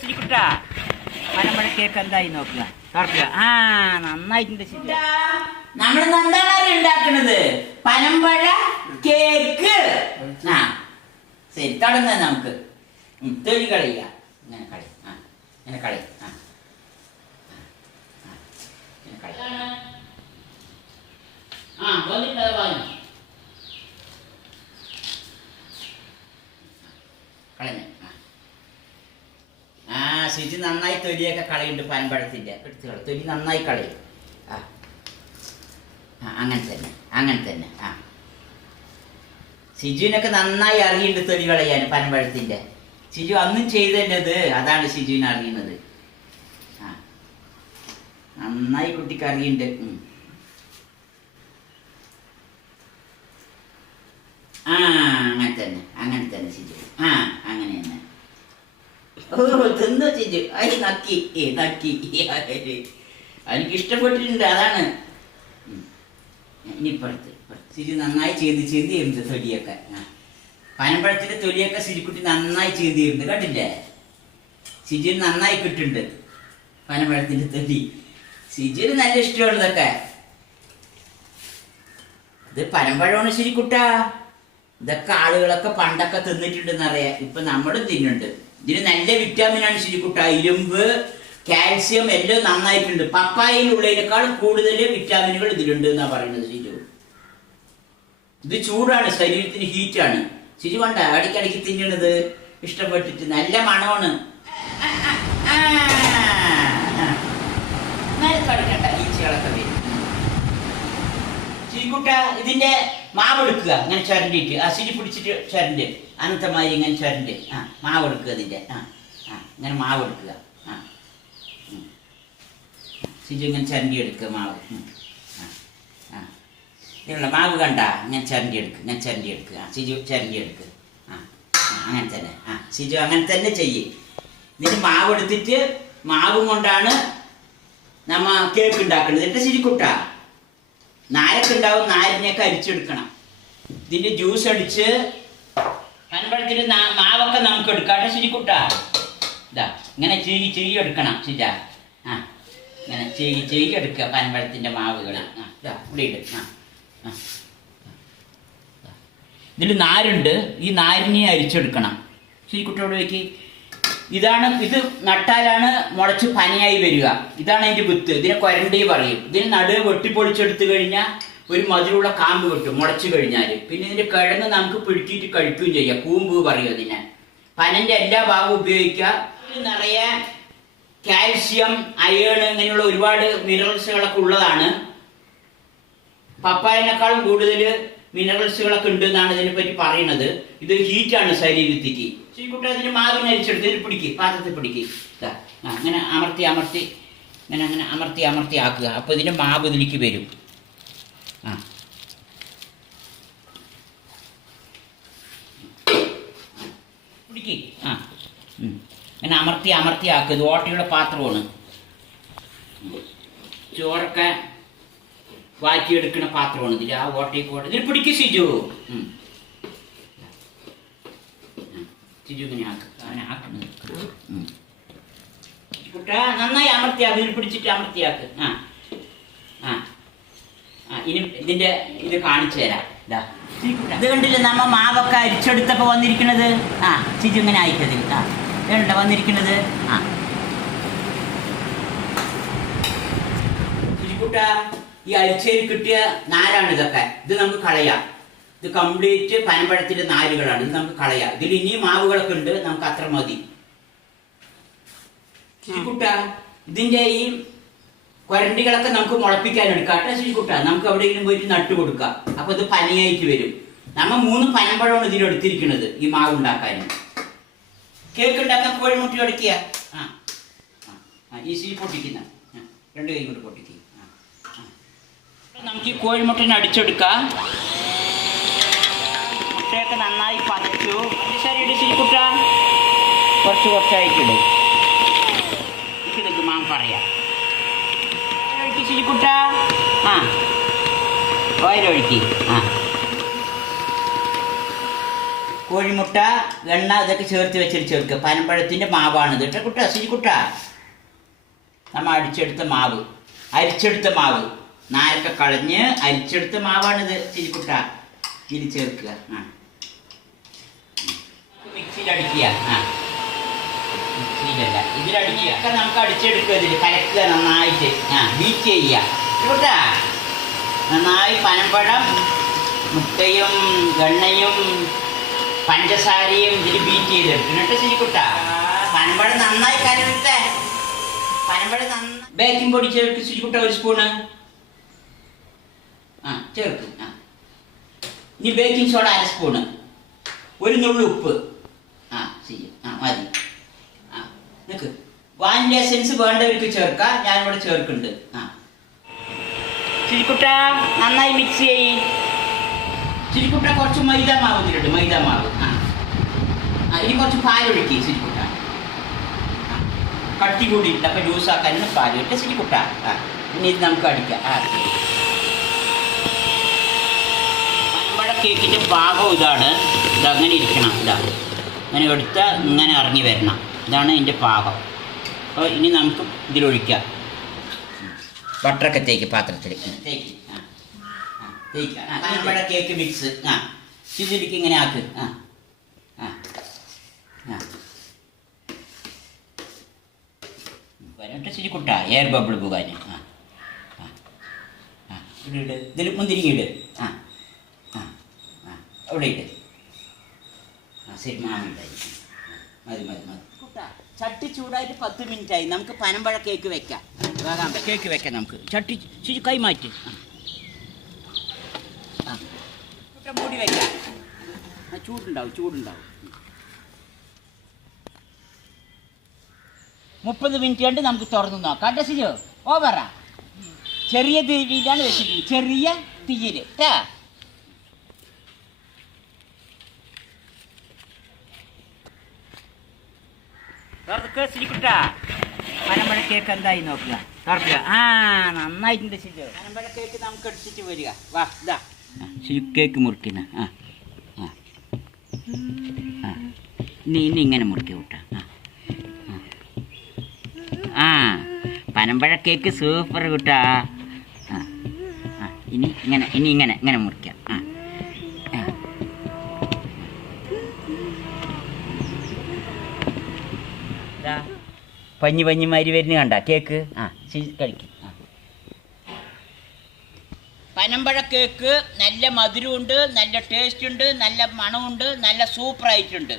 ശരിക്കുട്ടാ പനമ്പഴ cake എന്തായി നോക്കുക തുറക്കുക. ആ നന്നായിട്ടുണ്ട്. ശരി, നമ്മൾ എന്താണ് ഉണ്ടാക്കുന്നത്? പനമ്പഴ കേക്ക്. ആ ശരി, തുടങ്ങുക നമുക്ക്. തൊലി കളിയുക. ഇങ്ങനെ കളി. ആ ഇങ്ങനെ കളി. ആ ഇങ്ങനെ കളി. ആ വന്നിട്ട് വാങ്ങി കളഞ്ഞ. ആ ശരി, നന്നായി തൊലിയൊക്കെ കളയുണ്ട് പനമ്പഴത്തിൻ്റെ. എടുത്ത് തൊലി നന്നായി കളയും. ആ അങ്ങനെ തന്നെ, അങ്ങനെ തന്നെ. ആ ഷിജുവിനൊക്കെ നന്നായി അറിയുന്നുണ്ട് തൊലി കളയാൻ പനമ്പഴത്തിൻ്റെ. ഷിജു അന്നും ചെയ്തത് അതാണ് ഷിജുവിനെ അറിയുന്നത്. ആ നന്നായി കുട്ടിക്ക് അറിയുന്നുണ്ട്. ആ അങ്ങനെ തന്നെ, അങ്ങനെ തന്നെ ഷിജു. ആ അങ്ങനെ തന്നെ. ഓ തിന്നു ഷിജു. അത് നക്കി നക്കി. എനിക്ക് ഇഷ്ടപ്പെട്ടിട്ടുണ്ട്, അതാണ്. ഇനിയിപ്പുറത്ത് ഷിജു നന്നായി ചെയ്തിരുന്നത് തൊലിയൊക്കെ. ആ പനമ്പഴത്തിന്റെ തൊലിയൊക്കെ സിരിക്കുട്ടി നന്നായി ചെയ്തിരുന്നത് കണ്ടില്ലേ? ഷിജുവിന് നന്നായി കിട്ടുന്നുണ്ട് പനമ്പഴത്തിന്റെ തൊലി. ഷിജുവിന് നല്ല ഇഷ്ടമാണ് ഇതൊക്കെ. ഇത് പനമ്പഴമാണ് ശരിക്കുട്ടാ. ഇതൊക്കെ ആളുകളൊക്കെ പണ്ടൊക്കെ തിന്നിട്ടുണ്ടെന്നറിയാം. ഇപ്പൊ നമ്മളും തിന്നുന്നുണ്ട്. ഇതിന് നല്ല വിറ്റാമിനാണ് ശരിക്കുട്ട. ഇരുമ്പ്, കാൽസ്യം എല്ലാം നന്നായിട്ടുണ്ട്. പപ്പായയിലുള്ളതിനേക്കാളും കൂടുതൽ വിറ്റാമിനുകൾ ഇതിലുണ്ട് എന്നാ പറയുന്നത് ശിജു. ഇത് ചൂടാണ്, ശരീരത്തിന് ഹീറ്റാണ്. ശിജു കണ്ട അടിക്കടിക്ക് തിന്നണത് ഇഷ്ടപ്പെട്ടിട്ട്. നല്ല മണമാണ്. കളിക്കണ്ട, ഈച്ചകളൊക്കെ വരും. ശരിക്കുട്ട ഇതിന്റെ മാവെടുക്കുക. ഇങ്ങനെ ചരണ്ടിട്ട് ആ ശരി പിടിച്ചിട്ട് ചരണ്ട് അനന്തമാതിരി ഇങ്ങനെ ചരണ്ട്. ആ മാവെടുക്കുക ഇതിന്റെ. ആ ആ ഇങ്ങനെ മാവെടുക്കുക. ആ ശരി ഇങ്ങനെ ചരണ്ടി എടുക്കുക മാവ്. ആ ആ ഇതിനുള്ള മാവ് കണ്ട ഇങ്ങനെ ചരണ്ടി എടുക്കുക, ഇങ്ങനെ ചരണ്ടി എടുക്കുക. ആ ശിജു ചരണ്ടി എടുക്കുക. ആ അങ്ങനെ തന്നെ. ആ ശിജു അങ്ങനെ തന്നെ ചെയ്യ്. ഇതിന് മാവെടുത്തിട്ട് മാവും കൊണ്ടാണ് നമ്മ കേക്ക് ഉണ്ടാക്കുന്നത്. എന്നിട്ട് ശരിക്കുട്ട നാരൊക്കെ ഉണ്ടാവും, നാരിനെയൊക്കെ അരിച്ചെടുക്കണം. ഇതിന്റെ ജ്യൂസ് അടിച്ച് പനമ്പഴത്തിന്റെ മാവൊക്കെ നമുക്ക് എടുക്കാം. ശരിക്കുട്ടാ ഇതാ ഇങ്ങനെ ചീകി എടുക്കണം ശരിയാ. ആ ഇങ്ങനെ ചീകി എടുക്കുക പനമ്പഴത്തിന്റെ മാവുകൾ. ആ ഇതാ ഇവിടെ ഇട്. ആ ഇതിൽ നാരുണ്ട്. ഈ നാരിനെ അരിച്ചെടുക്കണം. ശരിക്കുട്ടോട് വയ്ക്ക്. ഇതാണ്, ഇത് നട്ടാലാണ് മുളച്ച് പനയായി വരിക. ഇതാണ് അതിന്റെ വിത്ത്. ഇതിനെ കൊരണ്ടി പറയും. ഇതിന് നടുവ് വെട്ടിപ്പൊളിച്ചെടുത്തു കഴിഞ്ഞാൽ ഒരു മധുരമുള്ള കാമ്പ് കിട്ടും മുളച്ചു കഴിഞ്ഞാൽ. പിന്നെ ഇതിന്റെ കിഴങ്ങ് നമുക്ക് പിടിച്ചിട്ട് കഴിക്കുകയും ചെയ്യാം. കൂമ്പ് പറയും അതിനെ. പനന്റെ എല്ലാ ഭാഗവും ഉപയോഗിക്കുക. നിറയെ കാൽസ്യം, അയേൺ ഇങ്ങനെയുള്ള ഒരുപാട് മിനറൽസുകളൊക്കെ ഉള്ളതാണ്. പപ്പായനേക്കാളും കൂടുതൽ മിനറൽസുകളൊക്കെ ഉണ്ട് എന്നാണ് ഇതിനെപ്പറ്റി പറയുന്നത്. ഇത് ഹീറ്റാണ് ശരീരത്തിക്ക്. ശരിക്കുട്ടി അതിന് മാവിനെ അരിച്ചെടുത്ത് ഇതിൽ പിടിക്ക്, പാത്രത്തിൽ പിടിക്ക്. അങ്ങനെ അമർത്തി അങ്ങനെ അമർത്തി ആക്കുക. അപ്പോൾ ഇതിൻ്റെ മാവ് ഇതിലേക്ക് വരും. ആ പിടിക്ക്. ആ അങ്ങനെ അമർത്തി ആക്കുക. ഇത് ഓട്ടയുള്ള പാത്രമാണ്. ചോറൊക്കെ വാറ്റിയെടുക്കുന്ന പാത്രമാണ് ഇതിൽ. ആ ഓട്ടയ്ക്കോട്ടെ ഇതിൽ പിടിക്ക് ഷിജു. ഷിജു ഇങ്ങനെ അങ്ങനെ ആക്കുന്നത് കുട്ടാ. നന്നായി അമർത്തിയാക്ക്. ഇതിൽ പിടിച്ചിട്ട് അമർത്തിയാക്ക്. ആ ആ ആ ഇനി ഇതിന്റെ ഇത് കാണിച്ചു തരാം. ഇതാ ഇത് കണ്ടില്ലേ നമ്മ മാവൊക്കെ അരിച്ചെടുത്തപ്പോൾ വന്നിരിക്കുന്നത്. ആ ഷിജു ഇങ്ങനെ ആയിക്കതിൽ. ആ ഇതുണ്ടോ വന്നിരിക്കുന്നത്. ആ ഷിജുക്കുട്ടാ ഈ അരിച്ചേരി കിട്ടിയ നാരാണ് ഇതൊക്കെ. ഇത് നമുക്ക് കളയാം. ഇത് കംപ്ലീറ്റ് പനമ്പഴത്തിന്റെ നാരുകളാണ്. ഇത് നമുക്ക് കളയാം. ഇതിൽ ഇനിയും മാവുകളൊക്കെ ഉണ്ട്. നമുക്ക് അത്ര മതി. ശിശുക്കുട്ട ഇതിന്റെ ഈ കൊരണ്ടികളൊക്കെ നമുക്ക് മുളപ്പിക്കാൻ എടുക്കാം. ശിശുക്കുട്ട നമുക്ക് എവിടെയെങ്കിലും പോയിട്ട് നട്ടു കൊടുക്കാം. അപ്പൊ ഇത് പനയായിട്ട് വരും. നമ്മ 3 പനമ്പഴമാണ് ഇതിലെടുത്തിരിക്കുന്നത് ഈ മാവ് ഉണ്ടാക്കാൻ. കേക്ക് ഉണ്ടാക്കാൻ കോഴിമുട്ടി ഉടക്കുക. ആ ഈ സീ പൊട്ടിക്കുന്ന 2 കൈ കൊണ്ട് പൊട്ടിക്കുക. നമുക്ക് ഈ കോഴിമുട്ടിനെ അടിച്ചെടുക്കാം. മുട്ടയൊക്കെ നന്നായി പതച്ചു. ശരി ശരിക്കുട്ട കുറച്ചായിട്ടിടും. ഇതൊക്കെ മാം പറയാം. ശരിക്കുട്ട ആ ഓയിലൊഴുക്കി. ആ കോഴിമുട്ട എണ്ണ ഇതൊക്കെ ചേർത്ത് വെച്ചിട്ട് ചേർക്കുക. പനമ്പഴത്തിൻ്റെ മാവാണിത് കേട്ടോ കുട്ടാ, ശരിക്കുട്ടാ. നമ്മൾ അരിച്ചെടുത്ത മാവ് നാരൊക്കെ കളഞ്ഞ് അരിച്ചെടുത്ത മാവാണിത് ശരിക്കുട്ടാ. ഇതിൽ ചേർക്കുക. മിക്സിയിൽ അടിക്കുക. മിക്സിയിലല്ല, ഇതിലടിക്കുക. ഒക്കെ നമുക്ക് അടിച്ചെടുക്കുക. ഇതിൽ കലക്കുക നന്നായിട്ട്. ബീറ്റ് ചെയ്യുക ശരിക്കുട്ടാ. നന്നായി പനമ്പഴം മുട്ടയും എണ്ണയും പഞ്ചസാരയും ഇതിൽ ബീറ്റ് ചെയ്തെടുക്കും കേട്ടോ ശരിക്കുട്ടാ. പനമ്പഴം നന്നായി കലക്കട്ടെ. പനമ്പഴം നന്നായി. ബേക്കിംഗ് പൊടി ചേർക്ക് ശരിക്കുട്ട, 1 സ്പൂണ് ചേർക്ക്. ഇനി ബേക്കിംഗ് സോഡ 1/2 സ്പൂണ്, 1 നുള്ളു ഉപ്പ്. ശരി, മതി. നിൽക്ക്. വാനില എസൻസ് വേണ്ടവർക്ക് ചേർക്കാം, ഞാനിവിടെ ചേർക്കുന്നുണ്ട്. ശരിക്കുട്ട നന്നായി മിക്സ് ചെയ്യും. ശരിക്കുട്ട കുറച്ച് മൈദ മാവ് ഇതിലുണ്ട്, മൈദ മാവ്. ഇനി കുറച്ച് പാലൊഴിക്കുക ശരിക്കുട്ട. കട്ടി കൂടിയിട്ടില്ല, അപ്പം ജ്യൂസാക്കാൻ പാൽ ഇട്ട് ശരിക്കുട്ട. ഇനി ഇത് നമുക്ക് അടിക്കാം. പനമ്പഴ കേക്കിൻ്റെ പാകം ഇതാണ്. ഇതങ്ങനെ ഇരിക്കണം. ഇങ്ങനെ എടുത്താൽ ഇങ്ങനെ ഇറങ്ങി വരണം. ഇതാണ് ഇതിൻ്റെ പാകം. അപ്പോൾ ഇനി നമുക്ക് ഇതിലൊഴിക്കാം. ബട്ടറൊക്കെ തേക്ക് പാത്രത്തിൽ തേക്ക്. പനമ്പഴ കേക്ക് മിക്സ് ഇതിലേക്ക് ഇങ്ങനെ ആക്ക്. വരട്ടെ ശരിക്കുട്ട, എയർ ബബിൾ പോകാൻ. ഇട്, ഇതിൽ മുന്തിരിങ്ങ ഇട്. അവിടെ ഇട്ട്. ശരി, മാമിണ്ടായി. മതി. ചട്ടി ചൂടായിട്ട് 10 മിനിറ്റായി. നമുക്ക് പനമ്പഴ കേക്ക് വെക്കാം. കേക്ക് വെക്കാം നമുക്ക്. ചട്ടി കൈ മാറ്റി. മൂടി വെക്കാം. ചൂടുണ്ടാവും. 30 മിനിറ്റ് കൊണ്ട് നമുക്ക് തുറന്ന് നോക്കാം കേട്ടോ ശരിയോ. ഓവറാ. ചെറിയ തീയിലാണ് വെച്ചിരിക്കുന്നത്, ചെറിയ തീയിൽ കേട്ടാ. ശരിക്കുട്ടാ, പനമ്പഴ കേക്ക് എന്തായി നോക്കുക. തുറക്കുക. നന്നായിട്ടുണ്ട് ശരിയോ. പനമ്പഴ കേക്ക് നമുക്ക് എടുത്തിട്ട് വരിക. വാ, ഇതാ ശരി കേക്ക് മുറിക്കുന്ന. ഇനി ഇങ്ങനെ മുറിക്കുക കൂട്ടാ. പനമ്പഴ കേക്ക് സൂപ്പർ കൂട്ടാ. ഇനി ഇങ്ങനെ മുറിക്കാം. പഞ്ഞിമാരി വരുന്ന കണ്ട കേക്ക്. കഴിക്കും. പനമ്പഴ കേക്ക് നല്ല മധുരമുണ്ട്, നല്ല ടേസ്റ്റ് ഉണ്ട്, നല്ല മണമുണ്ട്, നല്ല സൂപ്പറായിട്ടുണ്ട്.